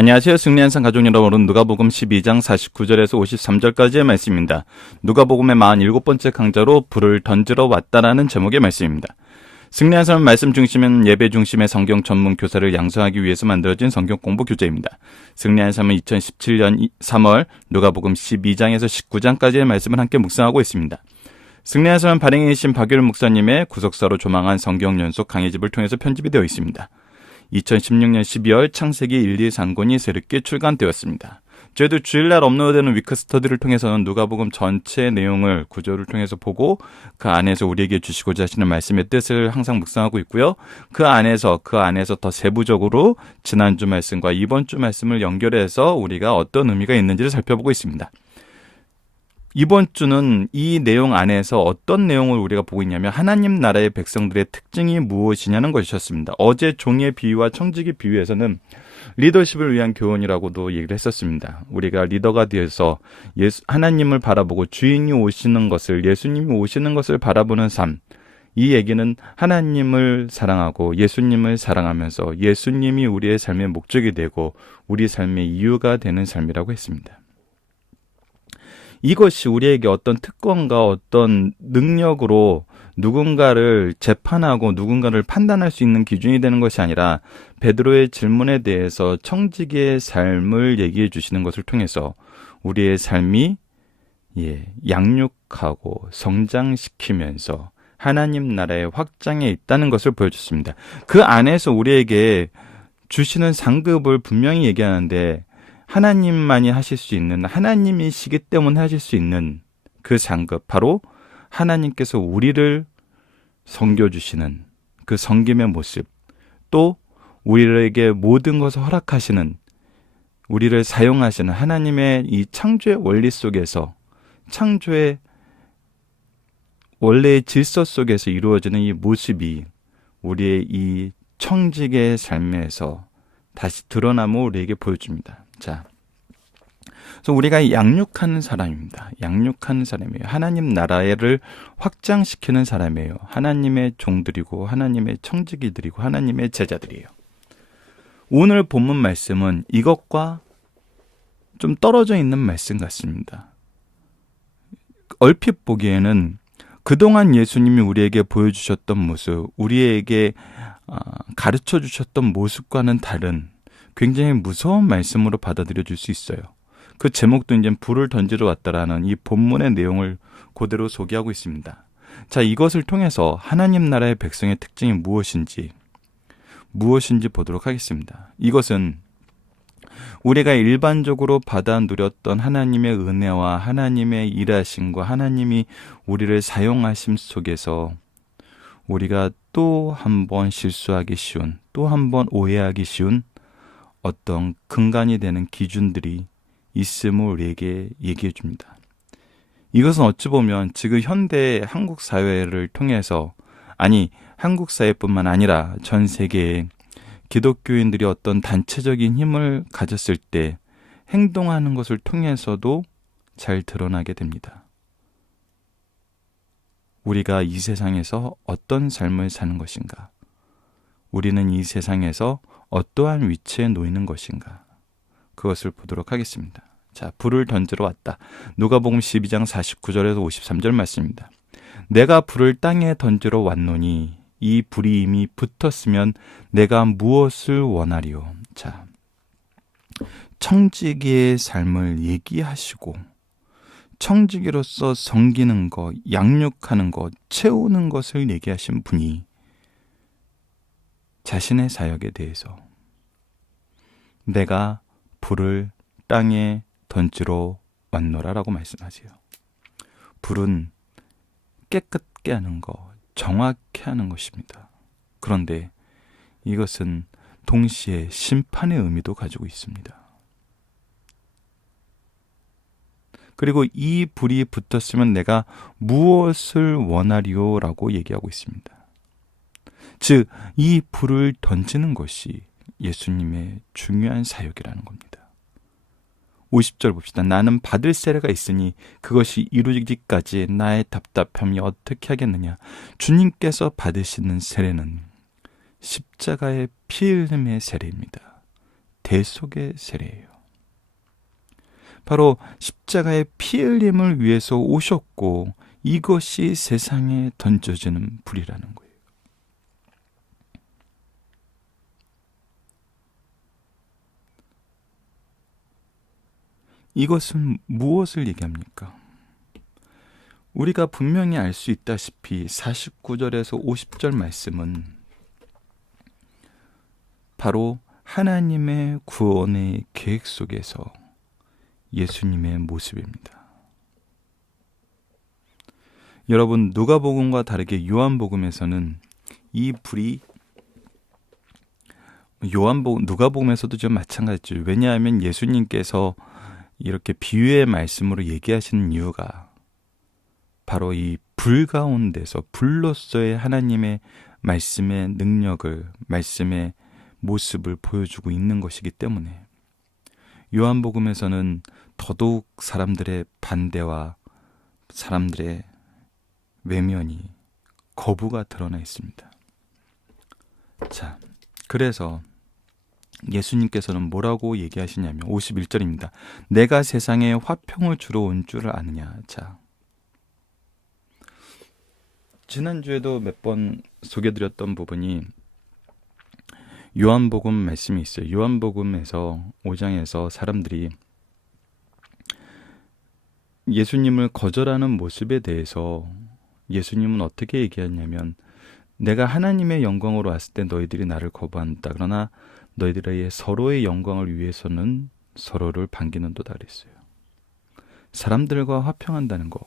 안녕하세요. 승리한산 가족 여러분, 누가복음 12장 49절에서 53절까지의 말씀입니다. 누가복음의 47번째 강좌로 불을 던지러 왔다라는 제목의 말씀입니다. 승리한산 말씀 중심은 예배 중심의 성경 전문 교사를 양성하기 위해서 만들어진 성경 공부 교재입니다. 승리한산은 2017년 3월 누가복음 12장에서 19장까지의 말씀을 함께 묵상하고 있습니다. 승리한산은 발행이신 박유일 목사님의 구속사로 조망한 성경 연속 강의집을 통해서 편집이 되어 있습니다. 2016년 12월 창세기 1, 2, 3권이 새롭게 출간되었습니다. 저희도 주일날 업로드되는 위크스터디를 통해서는 누가복음 전체 내용을 구조를 통해서 보고 그 안에서 우리에게 주시고자 하시는 말씀의 뜻을 항상 묵상하고 있고요. 그 안에서 더 세부적으로 지난주 말씀과 이번 주 말씀을 연결해서 우리가 어떤 의미가 있는지를 살펴보고 있습니다. 이번 주는 이 내용 안에서 어떤 내용을 우리가 보고 있냐면 하나님 나라의 백성들의 특징이 무엇이냐는 것이었습니다. 어제 종의 비유와 청지기 비유에서는 리더십을 위한 교훈이라고도 얘기를 했었습니다. 우리가 리더가 되어서 하나님을 바라보고 주인이 오시는 것을, 예수님이 오시는 것을 바라보는 삶, 이 얘기는 하나님을 사랑하고 예수님을 사랑하면서 예수님이 우리의 삶의 목적이 되고 우리 삶의 이유가 되는 삶이라고 했습니다. 이것이 우리에게 어떤 특권과 어떤 능력으로 누군가를 재판하고 누군가를 판단할 수 있는 기준이 되는 것이 아니라 베드로의 질문에 대해서 청지기의 삶을 얘기해 주시는 것을 통해서 우리의 삶이 양육하고 성장시키면서 하나님 나라의 확장에 있다는 것을 보여줬습니다. 그 안에서 우리에게 주시는 상급을 분명히 얘기하는데 하나님만이 하실 수 있는, 하나님이시기 때문에 하실 수 있는 그 상급, 바로 하나님께서 우리를 섬겨주시는 그 섬김의 모습, 또 우리에게 모든 것을 허락하시는, 우리를 사용하시는 하나님의 이 창조의 원리 속에서, 창조의 원래의 질서 속에서 이루어지는 이 모습이 우리의 이 청지기의 삶에서 다시 드러남을 우리에게 보여줍니다. 자, 그래서 우리가 양육하는 사람입니다. 양육하는 사람이에요. 하나님 나라를 확장시키는 사람이에요. 하나님의 종들이고 하나님의 청지기들이고 하나님의 제자들이에요. 오늘 본문 말씀은 이것과 좀 떨어져 있는 말씀 같습니다. 얼핏 보기에는 그동안 예수님이 우리에게 보여주셨던 모습, 우리에게 가르쳐 주셨던 모습과는 다른 굉장히 무서운 말씀으로 받아들여질 수 있어요. 그 제목도 이제 불을 던지러 왔다라는 이 본문의 내용을 그대로 소개하고 있습니다. 자, 이것을 통해서 하나님 나라의 백성의 특징이 무엇인지 보도록 하겠습니다. 이것은 우리가 일반적으로 받아 누렸던 하나님의 은혜와 하나님의 일하심과 하나님이 우리를 사용하심 속에서 우리가 또 한 번 실수하기 쉬운, 또 한 번 오해하기 쉬운 어떤 근간이 되는 기준들이 있음을 우리에게 얘기해 줍니다. 이것은 어찌 보면 지금 현대 한국 사회를 통해서, 아니 한국 사회뿐만 아니라 전 세계의 기독교인들이 어떤 단체적인 힘을 가졌을 때 행동하는 것을 통해서도 잘 드러나게 됩니다. 우리가 이 세상에서 어떤 삶을 사는 것인가? 우리는 이 세상에서 어떠한 위치에 놓이는 것인가? 그것을 보도록 하겠습니다. 자, 불을 던지러 왔다. 누가복음 12장 49절에서 53절 말씀입니다. 내가 불을 땅에 던지러 왔노니 이 불이 이미 붙었으면 내가 무엇을 원하리요? 자, 청지기의 삶을 얘기하시고 청지기로서 섬기는 것, 양육하는 것, 채우는 것을 얘기하신 분이 자신의 사역에 대해서 내가 불을 땅에 던지러 왔노라라고 말씀하세요. 불은 깨끗게 하는 것, 정확히 하는 것입니다. 그런데 이것은 동시에 심판의 의미도 가지고 있습니다. 그리고 이 불이 붙었으면 내가 무엇을 원하리요라고 얘기하고 있습니다. 즉, 이 불을 던지는 것이 예수님의 중요한 사역이라는 겁니다. 50절 봅시다. 나는 받을 세례가 있으니 그것이 이루어지기까지 나의 답답함이 어떻게 하겠느냐. 주님께서 받으시는 세례는 십자가의 피 흘림의 세례입니다. 대속의 세례예요. 바로 십자가의 피 흘림을 위해서 오셨고 이것이 세상에 던져지는 불이라는 거예요. 이것은 무엇을 얘기합니까? 우리가 분명히 알 수 있다시피 49절에서 50절 말씀은 바로 하나님의 구원의 계획 속에서 예수님의 모습입니다. 여러분, 누가복음과 다르게 요한복음에서는 이 불이 누가복음에서도 좀 마찬가지죠. 왜냐하면 예수님께서 이렇게 비유의 말씀으로 얘기하시는 이유가 바로 이 불 가운데서 불로서의 하나님의 말씀의 능력을, 말씀의 모습을 보여주고 있는 것이기 때문에 요한복음에서는 더더욱 사람들의 반대와 사람들의 외면이, 거부가 드러나 있습니다. 자, 그래서 예수님께서는 뭐라고 얘기하시냐면 51절입니다. 내가 세상에 화평을 주러 온 줄을 아느냐. 자, 지난주에도 몇 번 소개드렸던 부분이 요한복음 말씀이 있어요. 요한복음에서 5장에서 사람들이 예수님을 거절하는 모습에 대해서 예수님은 어떻게 얘기하냐면 내가 하나님의 영광으로 왔을 때 너희들이 나를 거부한다. 그러나 너희들의 서로의 영광을 위해서는 서로를 반기는도다 그랬어요. 사람들과 화평한다는 거,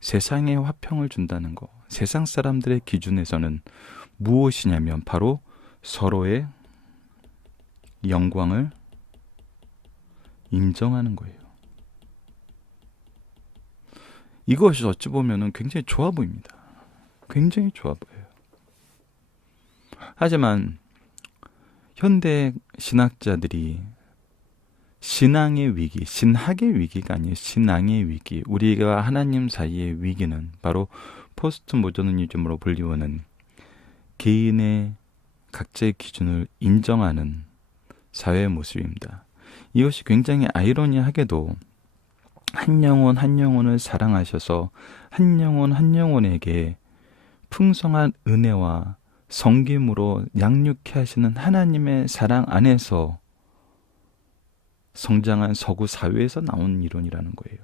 세상에 화평을 준다는 거, 세상 사람들의 기준에서는 무엇이냐면 바로 서로의 영광을 인정하는 거예요. 이것이 어찌 보면 굉장히 좋아 보입니다. 굉장히 좋아 보여요. 하지만 현대 신학자들이 신앙의 위기, 신학의 위기가 아니에요. 신앙의 위기, 우리가 하나님 사이의 위기는 바로 포스트 모더니즘으로 불리우는 개인의 각자의 기준을 인정하는 사회의 모습입니다. 이것이 굉장히 아이러니하게도 한 영혼 한 영혼을 사랑하셔서 한 영혼 한 영혼에게 풍성한 은혜와 성김으로 양육케 하시는 하나님의 사랑 안에서 성장한 서구 사회에서 나온 이론이라는 거예요.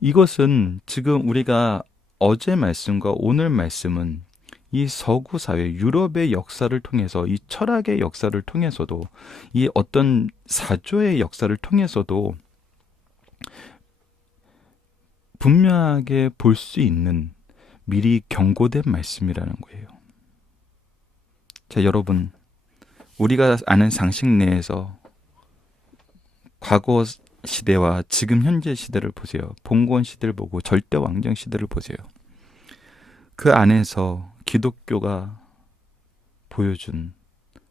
이것은 지금 우리가 어제 말씀과 오늘 말씀은 이 서구 사회, 유럽의 역사를 통해서, 이 철학의 역사를 통해서도, 이 어떤 사조의 역사를 통해서도 분명하게 볼 수 있는 미리 경고된 말씀이라는 거예요. 자, 여러분, 우리가 아는 상식 내에서 과거 시대와 지금 현재 시대를 보세요. 봉건 시대를 보고 절대 왕정 시대를 보세요. 그 안에서 기독교가 보여준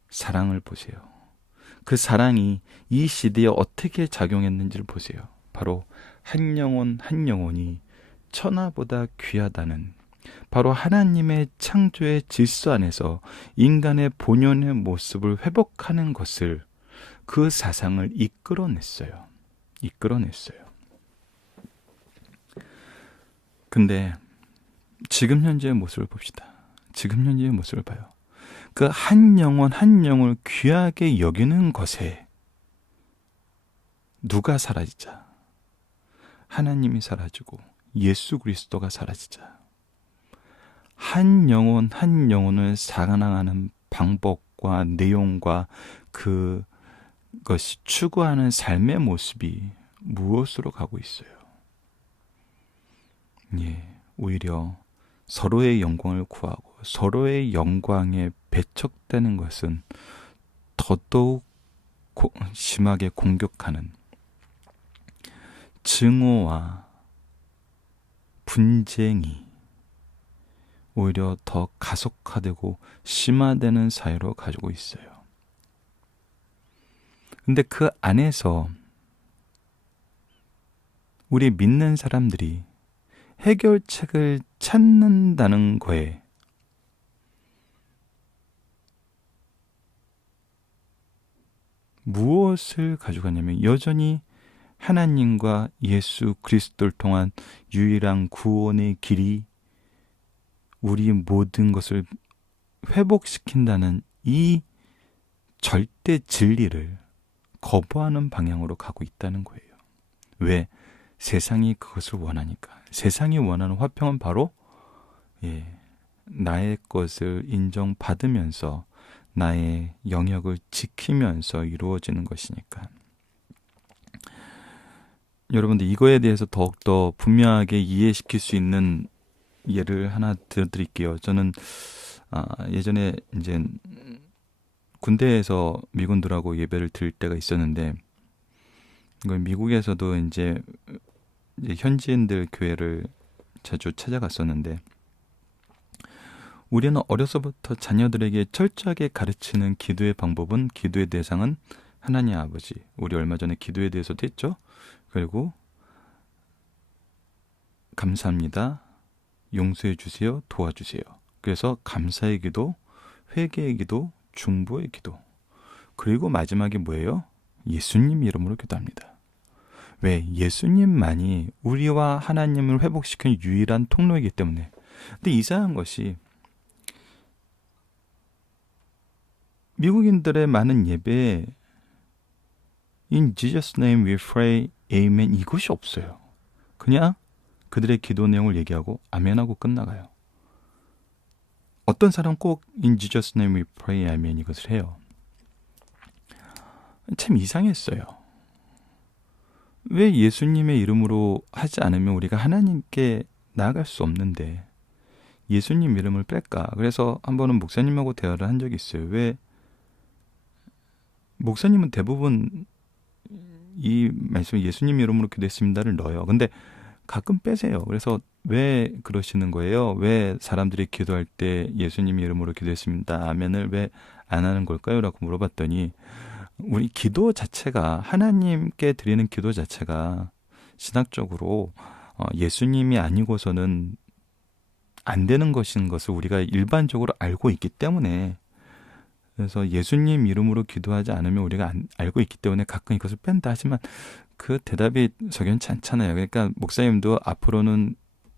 사랑을 보세요. 그 사랑이 이 시대에 어떻게 작용했는지를 보세요. 바로 한 영혼 한 영혼이 천하보다 귀하다는, 바로 하나님의 창조의 질서 안에서 인간의 본연의 모습을 회복하는 것을, 그 사상을 이끌어냈어요. 근데 지금 현재의 모습을 봅시다. 지금 현재의 모습을 봐요. 그 한 영혼 한 영혼을 귀하게 여기는 것에 누가 사라지자? 하나님이 사라지고 예수 그리스도가 사라지자, 한 영혼 한 영혼을 사랑하는 방법과 내용과 그것이 추구하는 삶의 모습이 무엇으로 가고 있어요? 오히려 서로의 영광을 구하고 서로의 영광에 배척되는 것은 더더욱 심하게 공격하는 증오와 분쟁이 오히려 더 가속화되고 심화되는 사회로 가지고 있어요. 근데 그 안에서 우리 믿는 사람들이 해결책을 찾는다는 거에 무엇을 가져가냐면 여전히 하나님과 예수 그리스도를 통한 유일한 구원의 길이 우리 모든 것을 회복시킨다는 이 절대 진리를 거부하는 방향으로 가고 있다는 거예요. 왜? 세상이 그것을 원하니까. 세상이 원하는 화평은 바로 나의 것을 인정받으면서 나의 영역을 지키면서 이루어지는 것이니까. 여러분들 이거에 대해서 더욱더 분명하게 이해시킬 수 있는 예를 하나 들어드릴게요. 저는 예전에 이제 군대에서 미군들하고 예배를 드릴 때가 있었는데, 이걸 미국에서도 이제 현지인들 교회를 자주 찾아갔었는데, 우리는 어려서부터 자녀들에게 철저하게 가르치는 기도의 방법은, 기도의 대상은 하나님 아버지. 우리 얼마 전에 기도에 대해서도 했죠. 그리고 감사합니다. 용서해 주세요. 도와주세요. 그래서 감사의 기도, 회개의 기도, 중보의 기도. 그리고 마지막에 뭐예요? 예수님 이름으로 기도합니다. 왜? 예수님만이 우리와 하나님을 회복시키는 유일한 통로이기 때문에. 근데 이상한 것이 미국인들의 많은 예배에 In Jesus' name we pray, Amen 이것이 없어요. 그냥 그들의 기도 내용을 얘기하고 아멘하고 끝나가요. 어떤 사람은 꼭 In Jesus' name we pray, Amen 이것을 해요. 참 이상했어요. 왜 예수님의 이름으로 하지 않으면 우리가 하나님께 나아갈 수 없는데 예수님 이름을 뺄까? 그래서 한 번은 목사님하고 대화를 한 적이 있어요. 왜 목사님은 대부분 이 말씀 예수님 이름으로 기도했습니다를 넣어요. 근데 가끔 빼세요. 그래서 왜 그러시는 거예요? 왜 사람들이 기도할 때 예수님 이름으로 기도했습니다. 아멘을 왜 안 하는 걸까요? 라고 물어봤더니 우리 기도 자체가 하나님께 드리는 기도 자체가 신학적으로 예수님이 아니고서는 안 되는 것인 것을 우리가 일반적으로 알고 있기 때문에, 그래서 예수님 이름으로 기도하지 않으면 우리가 알고 있기 때문에 가끔 이것을 뺀다 하지만 그 대답이 석연치 않잖아요. 그러니까 목사님도 앞으로는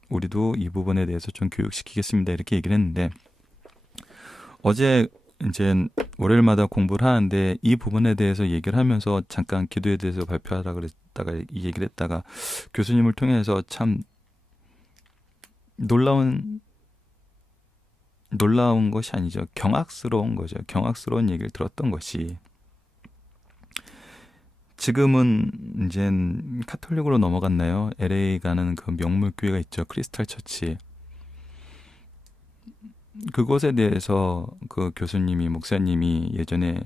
우리도 이 부분에 대해서 좀 교육시키겠습니다 이렇게 얘기를 했는데, 어제 이제 월요일마다 공부를 하는데 이 부분에 대해서 얘기를 하면서 잠깐 기도에 대해서 발표하라 그랬다가 이 얘기를 했다가 교수님을 통해서 참 놀라운 것이 아니죠. 경악스러운 거죠. 경악스러운 얘기를 들었던 것이, 지금은 이제 카톨릭으로 넘어갔나요? LA 가는 그 명물교회가 있죠. 크리스탈 처치. 그것에 대해서 그 교수님이, 목사님이 예전에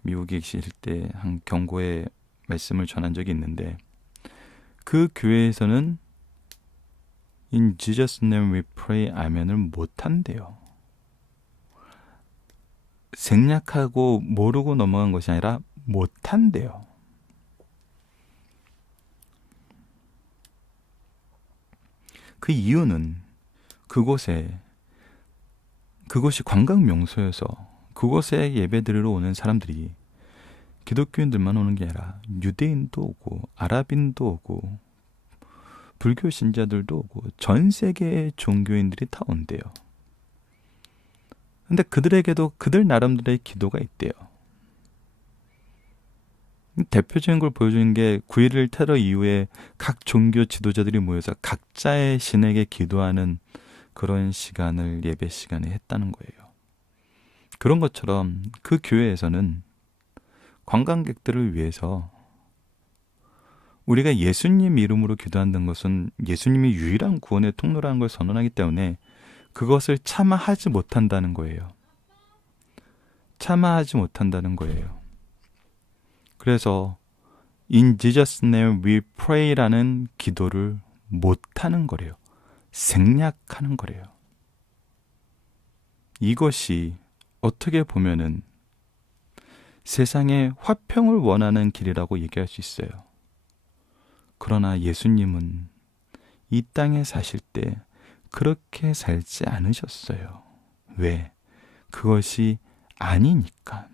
미국에 계실 때 한 경고의 말씀을 전한 적이 있는데, 그 교회에서는 In Jesus' name we pray, 아멘을 못한대요. 생략하고 모르고 넘어간 것이 아니라 못한대요. 그 이유는 그곳이 관광 명소여서 그곳에 예배드리러 오는 사람들이 기독교인들만 오는 게 아니라 유대인도 오고 아랍인도 오고 불교 신자들도 오고 전 세계의 종교인들이 다 온대요. 근데 그들에게도 그들 나름대로의 기도가 있대요. 대표적인 걸 보여주는 게 9.11 테러 이후에 각 종교 지도자들이 모여서 각자의 신에게 기도하는 그런 시간을 예배 시간에 했다는 거예요. 그런 것처럼 그 교회에서는 관광객들을 위해서 우리가 예수님 이름으로 기도한다는 것은 예수님이 유일한 구원의 통로라는 걸 선언하기 때문에 그것을 차마하지 못한다는 거예요. 차마하지 못한다는 거예요. 그래서 In Jesus' name we pray라는 기도를 못하는 거래요. 생략하는 거래요. 이것이 어떻게 보면은 세상의 화평을 원하는 길이라고 얘기할 수 있어요. 그러나 예수님은 이 땅에 사실 때 그렇게 살지 않으셨어요. 왜? 그것이 아니니까.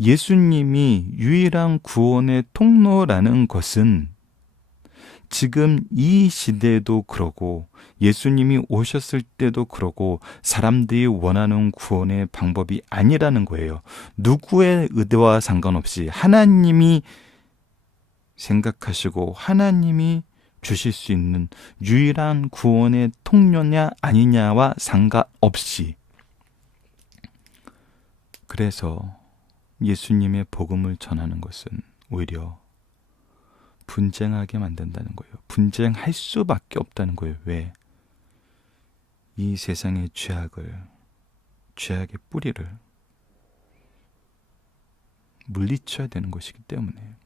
예수님이 유일한 구원의 통로라는 것은 지금 이 시대에도 그러고 예수님이 오셨을 때도 그러고 사람들이 원하는 구원의 방법이 아니라는 거예요. 누구의 의도와 상관없이 하나님이 생각하시고 하나님이 주실 수 있는 유일한 구원의 통로냐 아니냐와 상관없이, 그래서 예수님의 복음을 전하는 것은 오히려 분쟁하게 만든다는 거예요. 분쟁할 수밖에 없다는 거예요. 왜? 이 세상의 죄악의 뿌리를 물리쳐야 되는 것이기 때문에.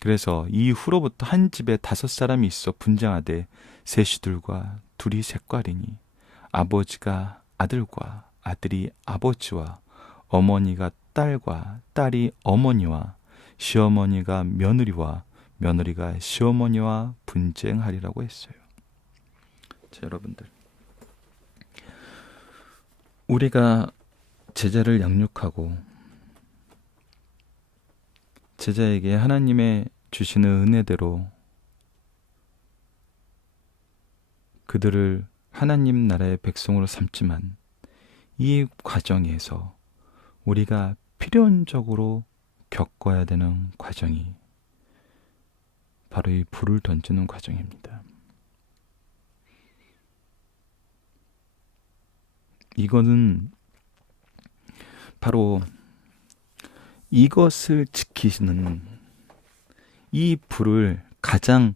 그래서 이후로부터 한 집에 5사람이 있어 분쟁하되 셋이둘과 둘이 셋과리니 아버지가 아들과 아들이 아버지와 어머니가 딸과 딸이 어머니와 시어머니가 며느리와 며느리가 시어머니와 분쟁하리라고 했어요. 자, 여러분들, 우리가 제자를 양육하고 제자에게 하나님의 주시는 은혜대로 그들을 하나님 나라의 백성으로 삼지만 이 과정에서 우리가 필연적으로 겪어야 되는 과정이 바로 이 불을 던지는 과정입니다. 이거는 바로 이것을 지키시는, 이 불을 가장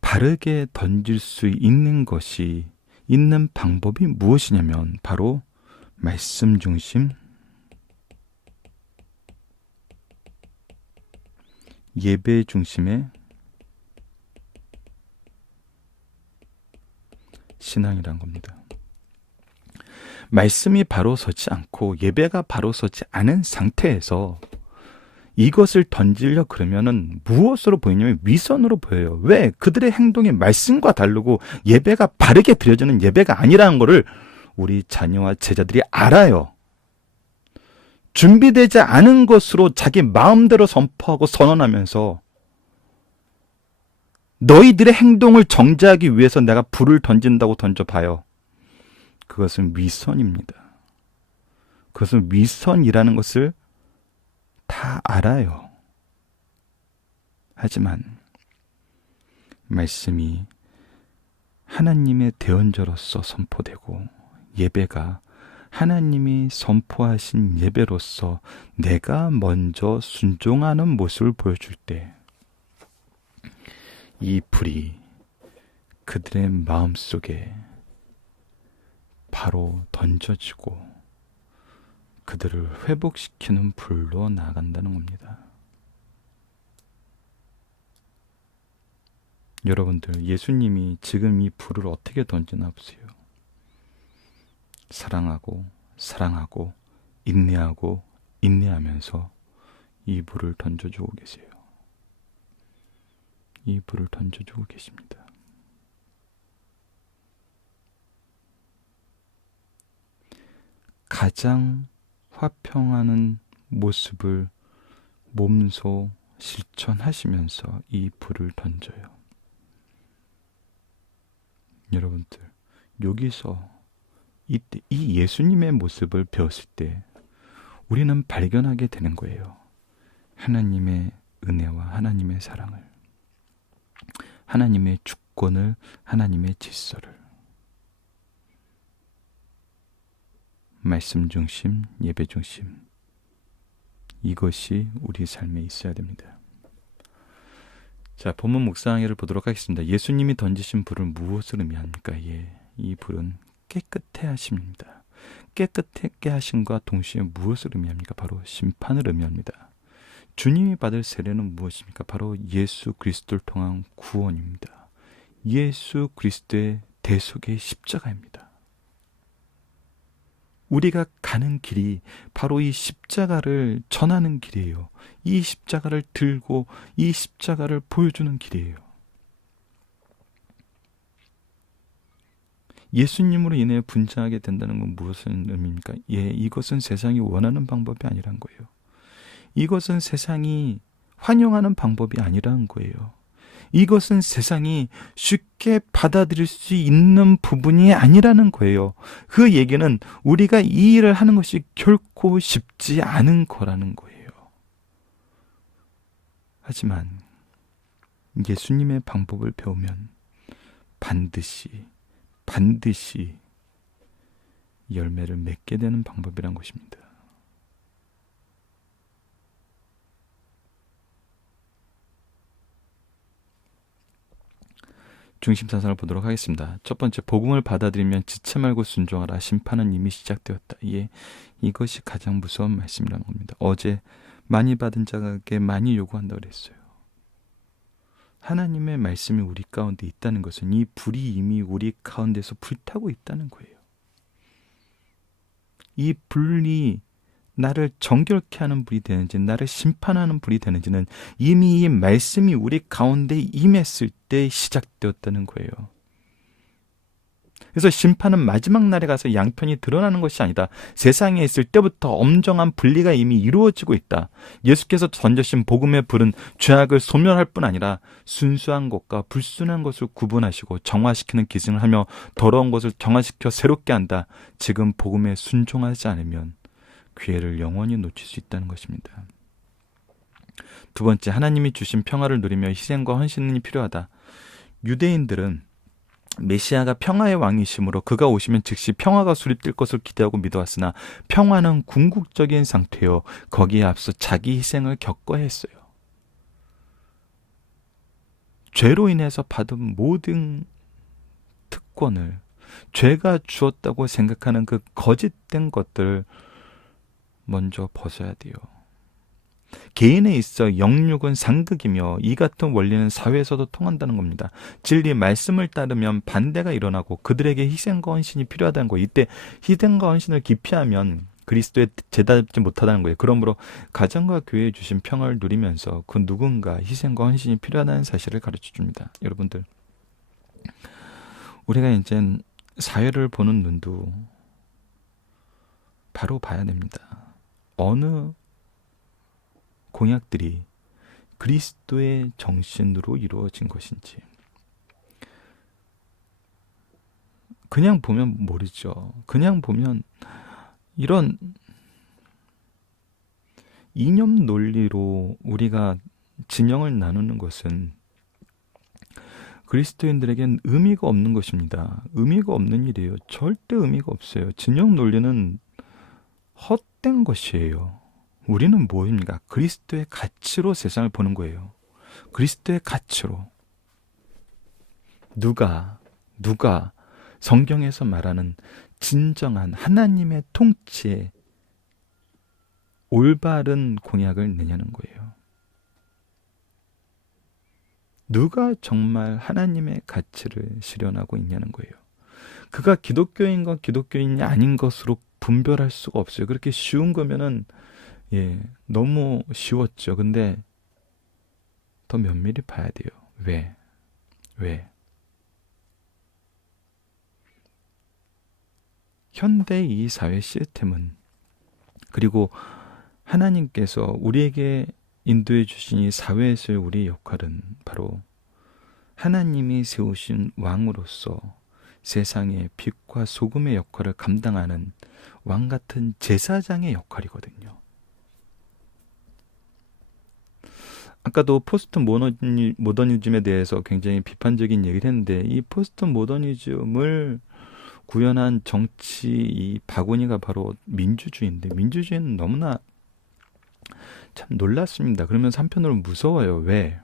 바르게 던질 수 있는 방법이 무엇이냐면 바로 말씀 중심, 예배 중심의 신앙이란 겁니다. 말씀이 바로 서지 않고 예배가 바로 서지 않은 상태에서 이것을 던지려 그러면은 무엇으로 보이냐면 위선으로 보여요. 왜? 그들의 행동이 말씀과 다르고 예배가 바르게 드려지는 예배가 아니라는 것을 우리 자녀와 제자들이 알아요. 준비되지 않은 것으로 자기 마음대로 선포하고 선언하면서 너희들의 행동을 정죄하기 위해서 내가 불을 던진다고 던져봐요. 그것은 위선입니다. 그것은 위선이라는 것을 다 알아요. 하지만 말씀이 하나님의 대언자로서 선포되고 예배가 하나님이 선포하신 예배로서 내가 먼저 순종하는 모습을 보여줄 때 이 불이 그들의 마음속에 바로 던져지고 그들을 회복시키는 불로 나아간다는 겁니다. 여러분들, 예수님이 지금 이 불을 어떻게 던지나 보세요. 사랑하고 인내하면서 이 불을 던져주고 계세요. 이 불을 던져주고 계십니다. 가장 화평하는 모습을 몸소 실천하시면서 이 불을 던져요. 여러분들, 여기서 이 예수님의 모습을 배웠을 때 우리는 발견하게 되는 거예요. 하나님의 은혜와 하나님의 사랑을, 하나님의 주권을, 하나님의 질서를. 말씀 중심, 예배 중심, 이것이 우리 삶에 있어야 됩니다. 자, 본문 묵상하기를 보도록 하겠습니다. 예수님이 던지신 불은 무엇을 의미합니까? 이 불은 깨끗해 하십니다. 깨끗하게 하심과 동시에 무엇을 의미합니까? 바로 심판을 의미합니다. 주님이 받을 세례는 무엇입니까? 바로 예수 그리스도를 통한 구원입니다. 예수 그리스도의 대속의 십자가입니다. 우리가 가는 길이 바로 이 십자가를 전하는 길이에요. 이 십자가를 들고 이 십자가를 보여주는 길이에요. 예수님으로 인해 분쟁하게 된다는 건 무슨 의미입니까? 이것은 세상이 원하는 방법이 아니란 거예요. 이것은 세상이 환영하는 방법이 아니라는 거예요. 이것은 세상이 쉽게 받아들일 수 있는 부분이 아니라는 거예요. 그 얘기는 우리가 이 일을 하는 것이 결코 쉽지 않은 거라는 거예요. 하지만 예수님의 방법을 배우면 반드시 열매를 맺게 되는 방법이란 것입니다. 중심사상을 보도록 하겠습니다. 첫 번째, 복음을 받아들이면 지체 말고 순종하라. 심판은 이미 시작되었다. 이것이 가장 무서운 말씀이라는 겁니다. 어제 많이 받은 자에게 많이 요구한다고 그랬어요. 하나님의 말씀이 우리 가운데 있다는 것은 이 불이 이미 우리 가운데서 불타고 있다는 거예요. 이 불이 나를 정결케 하는 불이 되는지 나를 심판하는 불이 되는지는 이미 이 말씀이 우리 가운데 임했을 때 시작되었다는 거예요. 그래서 심판은 마지막 날에 가서 양편이 드러나는 것이 아니다. 세상에 있을 때부터 엄정한 분리가 이미 이루어지고 있다. 예수께서 던져신 복음의 불은 죄악을 소멸할 뿐 아니라 순수한 것과 불순한 것을 구분하시고 정화시키는 기능을 하며 더러운 것을 정화시켜 새롭게 한다. 지금 복음에 순종하지 않으면 기회를 영원히 놓칠 수 있다는 것입니다. 두 번째, 하나님이 주신 평화를 누리며 희생과 헌신이 필요하다. 유대인들은 메시아가 평화의 왕이시므로 그가 오시면 즉시 평화가 수립될 것을 기대하고 믿어왔으나 평화는 궁극적인 상태요 거기에 앞서 자기 희생을 겪어야 했어요. 죄로 인해서 받은 모든 특권을 죄가 주었다고 생각하는 그 거짓된 것들을 먼저 벗어야 돼요. 개인에 있어 영육은 상극이며 이 같은 원리는 사회에서도 통한다는 겁니다. 진리 말씀을 따르면 반대가 일어나고 그들에게 희생과 헌신이 필요하다는 거예요. 이때 희생과 헌신을 기피하면 그리스도의 제답지 못하다는 거예요. 그러므로 가정과 교회에 주신 평화를 누리면서 그 누군가 희생과 헌신이 필요하다는 사실을 가르쳐 줍니다. 여러분들, 우리가 이제 사회를 보는 눈도 바로 봐야 됩니다. 어느 공약들이 그리스도의 정신으로 이루어진 것인지. 그냥 보면 모르죠. 그냥 보면 이런 이념 논리로 우리가 진영을 나누는 것은 그리스도인들에겐 의미가 없는 것입니다. 의미가 없는 일이에요. 절대 의미가 없어요. 진영 논리는 헛된 것이에요. 우리는 뭐입니까? 그리스도의 가치로 세상을 보는 거예요. 그리스도의 가치로. 누가 성경에서 말하는 진정한 하나님의 통치에 올바른 공약을 내냐는 거예요. 누가 정말 하나님의 가치를 실현하고 있냐는 거예요. 그가 기독교인과 기독교인이 아닌 것으로 분별할 수가 없어요. 그렇게 쉬운 거면은 너무 쉬웠죠. 근데 더 면밀히 봐야 돼요. 왜? 현대 이 사회 시스템은, 그리고 하나님께서 우리에게 인도해 주신 이 사회에서의 우리의 역할은 바로 하나님이 세우신 왕으로서 세상의 빛과 소금의 역할을 감당하는 왕 같은 제사장의 역할이거든요. 아까도 포스트 모더니즘에 대해서 굉장히 비판적인 얘기를 했는데, 이 포스트 모더니즘을 구현한 정치 이 바구니가 바로 민주주의인데, 민주주의는 너무나 참 놀랐습니다. 그러면서 한편으로 무서워요. 왜?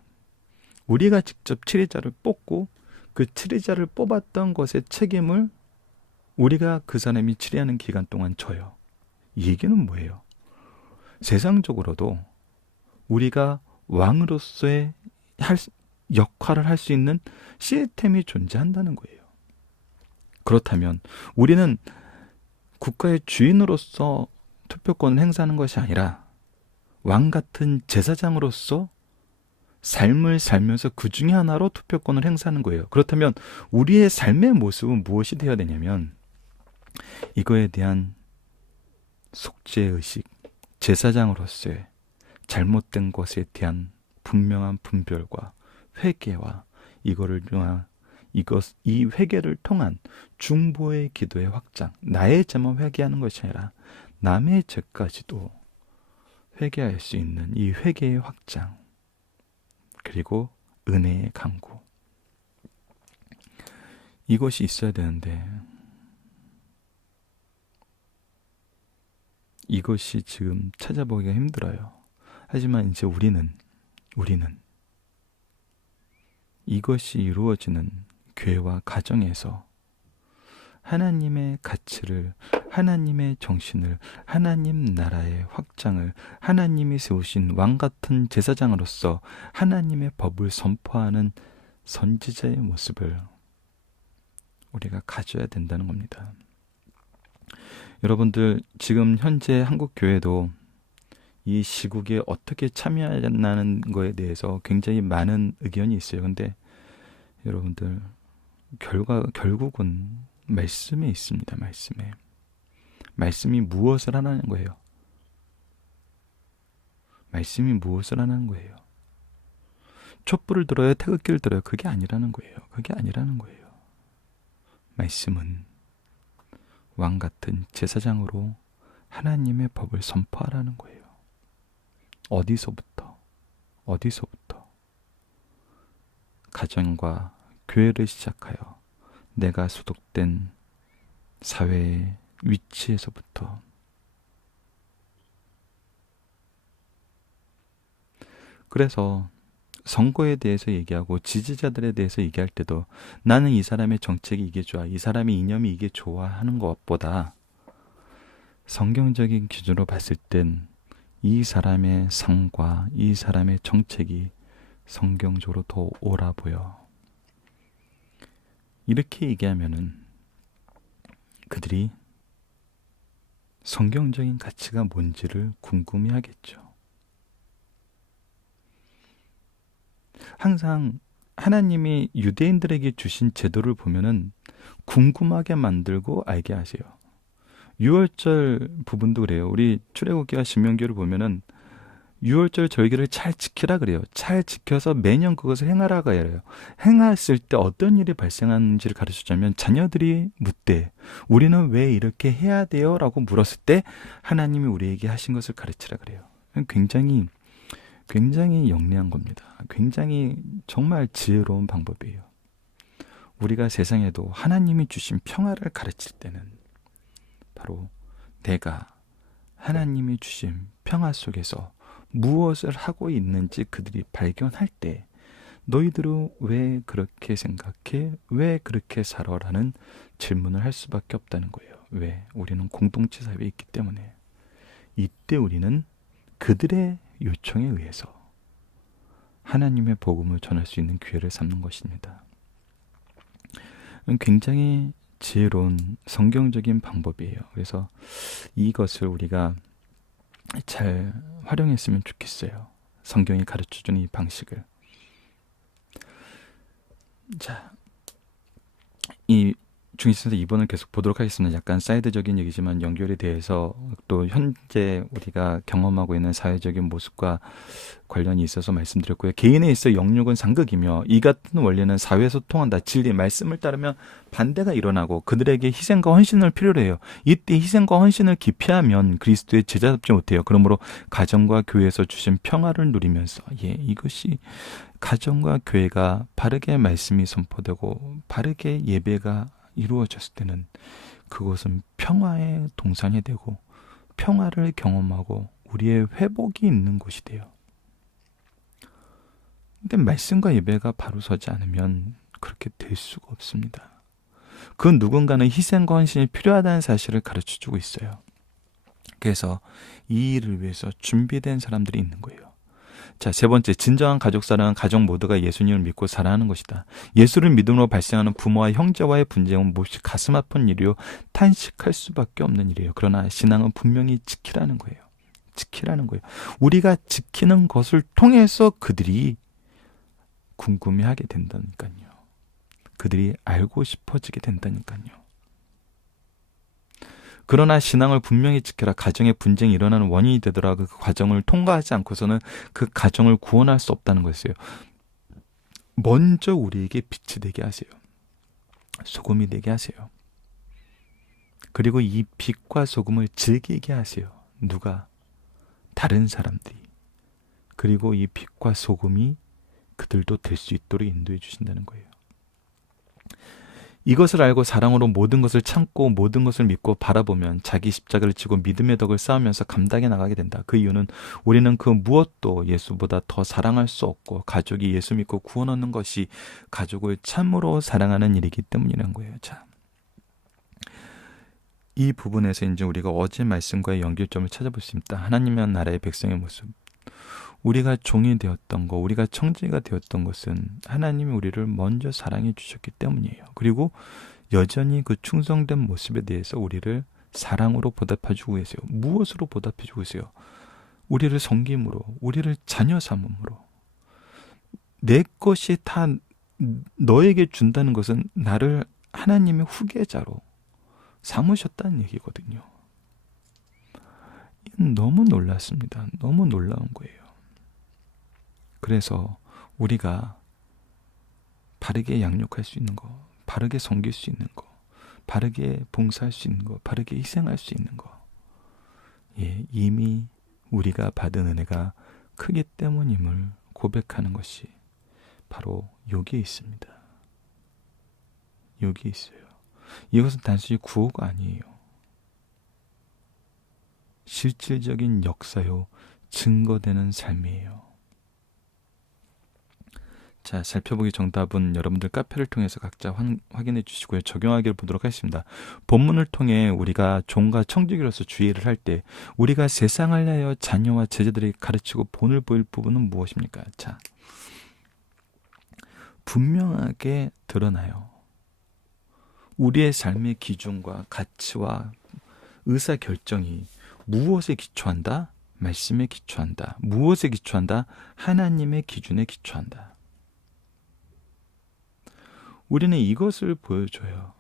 우리가 직접 치리자를 뽑고 그 치리자를 뽑았던 것의 책임을 우리가 그 사람이 치리하는 기간 동안 져요. 이 얘기는 뭐예요? 세상적으로도 우리가 왕으로서의 역할을 할 수 있는 시스템이 존재한다는 거예요. 그렇다면 우리는 국가의 주인으로서 투표권을 행사하는 것이 아니라 왕 같은 제사장으로서 삶을 살면서 그 중에 하나로 투표권을 행사하는 거예요. 그렇다면 우리의 삶의 모습은 무엇이 되어야 되냐면 이거에 대한 속죄의식, 제사장으로서의 잘못된 것에 대한 분명한 분별과 회개와 이 회개를 통한 중보의 기도의 확장, 나의 죄만 회개하는 것이 아니라 남의 죄까지도 회개할 수 있는 이 회개의 확장, 그리고 은혜의 강구, 이것이 있어야 되는데 이것이 지금 찾아보기가 힘들어요. 하지만 이제 우리는 이것이 이루어지는 교회와 가정에서 하나님의 가치를, 하나님의 정신을, 하나님 나라의 확장을, 하나님이 세우신 왕같은 제사장으로서 하나님의 법을 선포하는 선지자의 모습을 우리가 가져야 된다는 겁니다. 여러분들, 지금 현재 한국 교회도 이 시국에 어떻게 참여하냐는 거에 대해서 굉장히 많은 의견이 있어요. 근데 여러분들, 결국은 말씀에 있습니다. 말씀이 무엇을 하라는 거예요? 말씀이 무엇을 하는 거예요? 촛불을 들어요? 태극기를 들어요? 그게 아니라는 거예요. 말씀은 왕 같은 제사장으로 하나님의 법을 선포하라는 거예요. 어디서부터? 가정과 교회를 시작하여 내가 소속된 사회의 위치에서부터. 그래서 선거에 대해서 얘기하고 지지자들에 대해서 얘기할 때도 나는 이 사람의 정책이 이게 좋아, 이 사람의 이념이 이게 좋아 하는 것보다 성경적인 기준으로 봤을 땐 이 사람의 삶과 이 사람의 정책이 성경적으로 더 옳아 보여. 이렇게 얘기하면은 그들이 성경적인 가치가 뭔지를 궁금해하겠죠. 항상 하나님이 유대인들에게 주신 제도를 보면은 궁금하게 만들고 알게 하세요. 유월절 부분도 그래요. 우리 출애굽기와 신명기를 보면은 유월절 절기를 잘 지키라 그래요. 잘 지켜서 매년 그것을 행하라 그래요. 행했을 때 어떤 일이 발생하는지를 가르쳐주자면 자녀들이 묻되 우리는 왜 이렇게 해야 돼요? 라고 물었을 때 하나님이 우리에게 하신 것을 가르치라 그래요. 굉장히 영리한 겁니다. 굉장히 정말 지혜로운 방법이에요. 우리가 세상에도 하나님이 주신 평화를 가르칠 때는 바로 내가 하나님이 주신 평화 속에서 무엇을 하고 있는지 그들이 발견할 때 너희들은 왜 그렇게 생각해? 왜 그렇게 살아? 라는 질문을 할 수밖에 없다는 거예요. 왜? 우리는 공동체 사회에 있기 때문에. 이때 우리는 그들의 요청에 의해서 하나님의 복음을 전할 수 있는 기회를 삼는 것입니다. 굉장히 지혜로운 성경적인 방법이에요. 그래서 이것을 우리가 잘 활용했으면 좋겠어요. 성경이 가르쳐주는 이 방식을. 자, 이 중시선서 2번을 계속 보도록 하겠습니다. 약간 사이드적인 얘기지만 연결이 돼서 또 현재 우리가 경험하고 있는 사회적인 모습과 관련이 있어서 말씀드렸고요. 개인에 있어 영육은 상극이며 이 같은 원리는 사회에서 통한다. 진리, 말씀을 따르면 반대가 일어나고 그들에게 희생과 헌신을 필요로 해요. 이때 희생과 헌신을 기피하면 그리스도의 제자답지 못해요. 그러므로 가정과 교회에서 주신 평화를 누리면서 이것이 가정과 교회가 바르게 말씀이 선포되고 바르게 예배가 이루어졌을 때는 그것은 평화의 동산이 되고 평화를 경험하고 우리의 회복이 있는 곳이 돼요. 근데 말씀과 예배가 바로 서지 않으면 그렇게 될 수가 없습니다. 그 누군가는 희생과 헌신이 필요하다는 사실을 가르쳐주고 있어요. 그래서 이 일을 위해서 준비된 사람들이 있는 거예요. 자, 세 번째, 진정한 가족 사랑은 가족 모두가 예수님을 믿고 사랑하는 것이다. 예수를 믿음으로 발생하는 부모와 형제와의 분쟁은 몹시 가슴 아픈 일이요 탄식할 수밖에 없는 일이에요. 그러나 신앙은 분명히 지키라는 거예요. 우리가 지키는 것을 통해서 그들이 궁금해하게 된다니까요. 그들이 알고 싶어지게 된다니까요. 그러나 신앙을 분명히 지켜라. 가정의 분쟁이 일어나는 원인이 되더라도 그 과정을 통과하지 않고서는 그 가정을 구원할 수 없다는 것이에요. 먼저 우리에게 빛이 되게 하세요. 소금이 되게 하세요. 그리고 이 빛과 소금을 즐기게 하세요. 누가? 다른 사람들이. 그리고 이 빛과 소금이 그들도 될 수 있도록 인도해 주신다는 거예요. 이것을 알고 사랑으로 모든 것을 참고 모든 것을 믿고 바라보면 자기 십자가를 지고 믿음의 덕을 쌓으면서 감당해 나가게 된다. 그 이유는 우리는 그 무엇도 예수보다 더 사랑할 수 없고 가족이 예수 믿고 구원 얻는 것이 가족을 참으로 사랑하는 일이기 때문이라는 거예요. 자, 이 부분에서 이제 우리가 어제 말씀과의 연결점을 찾아볼 수 있다. 하나님의 나라의 백성의 모습. 우리가 종이 되었던 것, 우리가 청지가 되었던 것은 하나님이 우리를 먼저 사랑해 주셨기 때문이에요. 그리고 여전히 그 충성된 모습에 대해서 우리를 사랑으로 보답해 주고 계세요. 무엇으로 보답해 주고 계세요? 우리를 섬김으로, 우리를 자녀 삼음으로. 내 것이 다 너에게 준다는 것은 나를 하나님의 후계자로 삼으셨다는 얘기거든요. 이건 너무 놀랐습니다. 너무 놀라운 거예요. 그래서 우리가 바르게 양육할 수 있는 거, 바르게 섬길 수 있는 거, 바르게 봉사할 수 있는 거, 바르게 희생할 수 있는 거, 이미 우리가 받은 은혜가 크기 때문임을 고백하는 것이 바로 여기에 있습니다. 여기에 있어요. 이것은 단순히 구호가 아니에요. 실질적인 역사요, 증거되는 삶이에요. 자, 살펴보기 정답은 여러분들 카페를 통해서 각자 확인해 주시고요. 적용하기를 보도록 하겠습니다. 본문을 통해 우리가 종과 청지기로서 주의를 할 때 우리가 세상을 하여 자녀와 제자들에게 가르치고 본을 보일 부분은 무엇입니까? 자, 분명하게 드러나요. 우리의 삶의 기준과 가치와 의사결정이 무엇에 기초한다? 말씀에 기초한다. 무엇에 기초한다? 하나님의 기준에 기초한다. 우리는 이것을 보여줘요.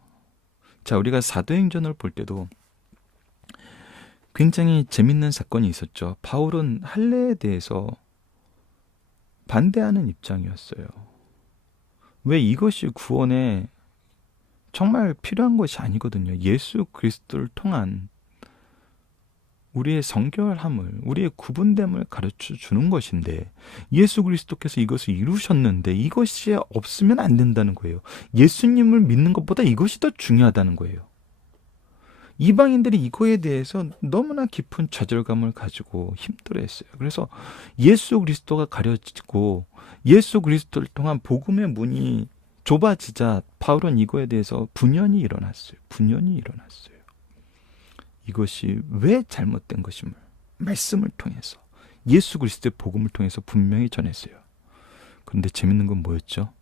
자, 우리가 사도행전을 볼 때도 굉장히 재밌는 사건이 있었죠. 바울은 할례에 대해서 반대하는 입장이었어요. 왜? 이것이 구원에 정말 필요한 것이 아니거든요. 예수 그리스도를 통한 우리의 성결함을, 우리의 구분됨을 가르쳐 주는 것인데 예수 그리스도께서 이것을 이루셨는데 이것이 없으면 안 된다는 거예요. 예수님을 믿는 것보다 이것이 더 중요하다는 거예요. 이방인들이 이거에 대해서 너무나 깊은 좌절감을 가지고 힘들어했어요. 그래서 예수 그리스도가 가려지고 예수 그리스도를 통한 복음의 문이 좁아지자 바울은 이거에 대해서 분연이 일어났어요. 분연이 일어났어요. 이것이 왜 잘못된 것임을 말씀을 통해서 예수 그리스도의 복음을 통해서 분명히 전했어요. 그런데 재밌는 건 뭐였죠?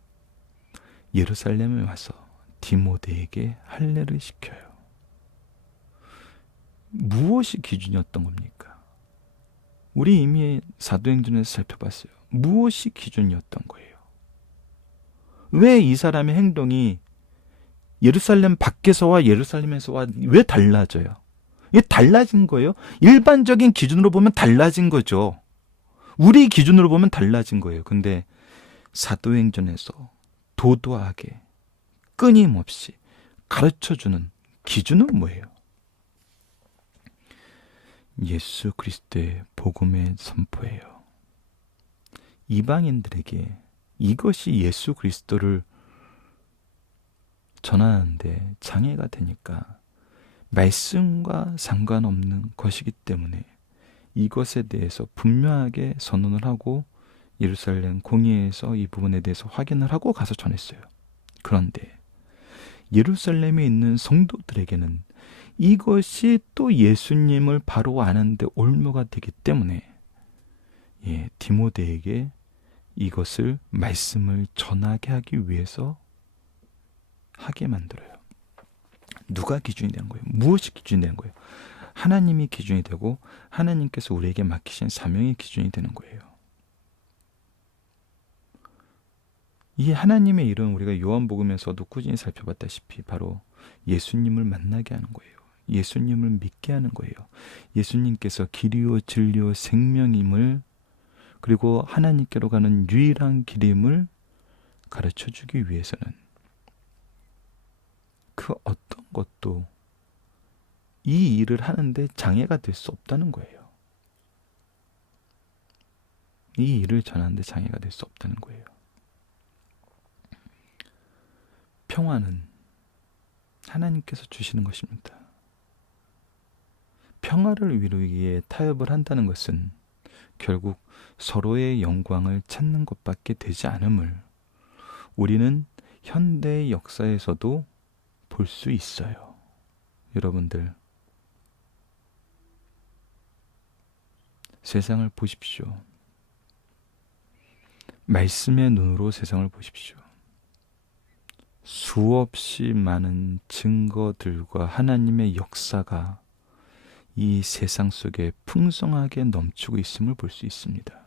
예루살렘에 와서 디모데에게 할례를 시켜요. 무엇이 기준이었던 겁니까? 우리 이미 사도행전에서 살펴봤어요. 무엇이 기준이었던 거예요? 왜 이 사람의 행동이 예루살렘 밖에서와 예루살렘에서와 왜 달라져요? 이게 달라진 거예요. 일반적인 기준으로 보면 달라진 거죠. 우리 기준으로 보면 달라진 거예요. 근데 사도행전에서 도도하게 끊임없이 가르쳐주는 기준은 뭐예요? 예수 그리스도의 복음의 선포예요. 이방인들에게 이것이 예수 그리스도를 전하는데 장애가 되니까 말씀과 상관없는 것이기 때문에 이것에 대해서 분명하게 선언을 하고 예루살렘 공의회에서 이 부분에 대해서 확인을 하고 가서 전했어요. 그런데 예루살렘에 있는 성도들에게는 이것이 또 예수님을 바로 아는데 올무가 되기 때문에 디모데에게 이것을 말씀을 전하게 하기 위해서 하게 만들어요. 누가 기준이 되는 거예요? 무엇이 기준이 되는 거예요? 하나님이 기준이 되고 하나님께서 우리에게 맡기신 사명이 기준이 되는 거예요. 이 하나님의 일은 우리가 요한복음에서도 꾸준히 살펴봤다시피 바로 예수님을 만나게 하는 거예요. 예수님을 믿게 하는 거예요. 예수님께서 길이요 진리요 생명임을, 그리고 하나님께로 가는 유일한 길임을 가르쳐주기 위해서는 그 어떤 것도 이 일을 하는데 장애가 될 수 없다는 거예요. 이 일을 전하는데 장애가 될 수 없다는 거예요. 평화는 하나님께서 주시는 것입니다. 평화를 이루기 위해 타협을 한다는 것은 결국 서로의 영광을 찾는 것밖에 되지 않음을 우리는 현대의 역사에서도 볼 수 있어요. 여러분들, 세상을 보십시오. 말씀의 눈으로 세상을 보십시오. 수없이 많은 증거들과 하나님의 역사가 이 세상 속에 풍성하게 넘치고 있음을 볼 수 있습니다.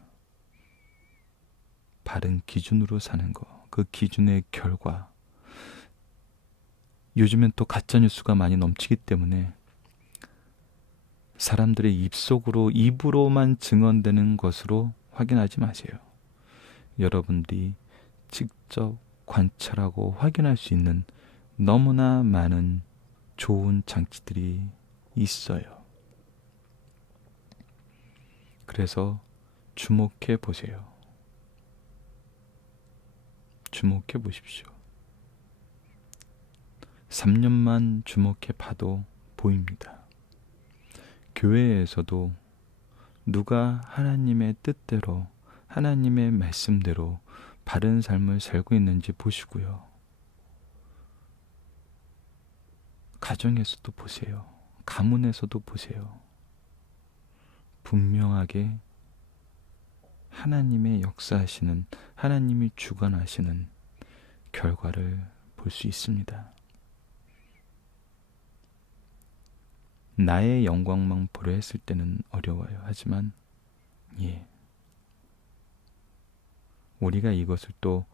바른 기준으로 사는 것, 그 기준의 결과. 요즘엔 또 가짜뉴스가 많이 넘치기 때문에 사람들의 입으로만 증언되는 것으로 확인하지 마세요. 여러분들이 직접 관찰하고 확인할 수 있는 너무나 많은 좋은 장치들이 있어요. 그래서 주목해 보세요. 주목해 보십시오. 3년만 주목해 봐도 보입니다. 교회에서도 누가 하나님의 뜻대로, 하나님의 말씀대로 바른 삶을 살고 있는지 보시고요. 가정에서도 보세요. 가문에서도 보세요. 분명하게 하나님의 역사하시는, 하나님이 주관하시는 결과를 볼 수 있습니다. 나의 영광만 보려 했을 때는 어려워요. 하지만 우리가 이것을 또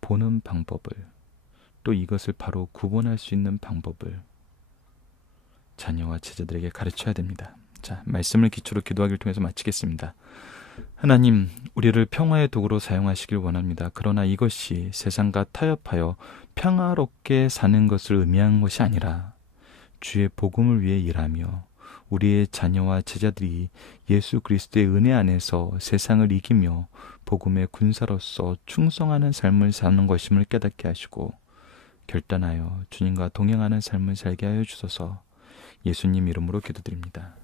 보는 방법을, 또 이것을 바로 구분할 수 있는 방법을 자녀와 제자들에게 가르쳐야 됩니다. 자, 말씀을 기초로 기도하기를 통해서 마치겠습니다. 하나님, 우리를 평화의 도구로 사용하시길 원합니다. 그러나 이것이 세상과 타협하여 평화롭게 사는 것을 의미하는 것이 아니라 주의 복음을 위해 일하며 우리의 자녀와 제자들이 예수 그리스도의 은혜 안에서 세상을 이기며 복음의 군사로서 충성하는 삶을 사는 것임을 깨닫게 하시고 결단하여 주님과 동행하는 삶을 살게 하여 주소서. 예수님 이름으로 기도드립니다.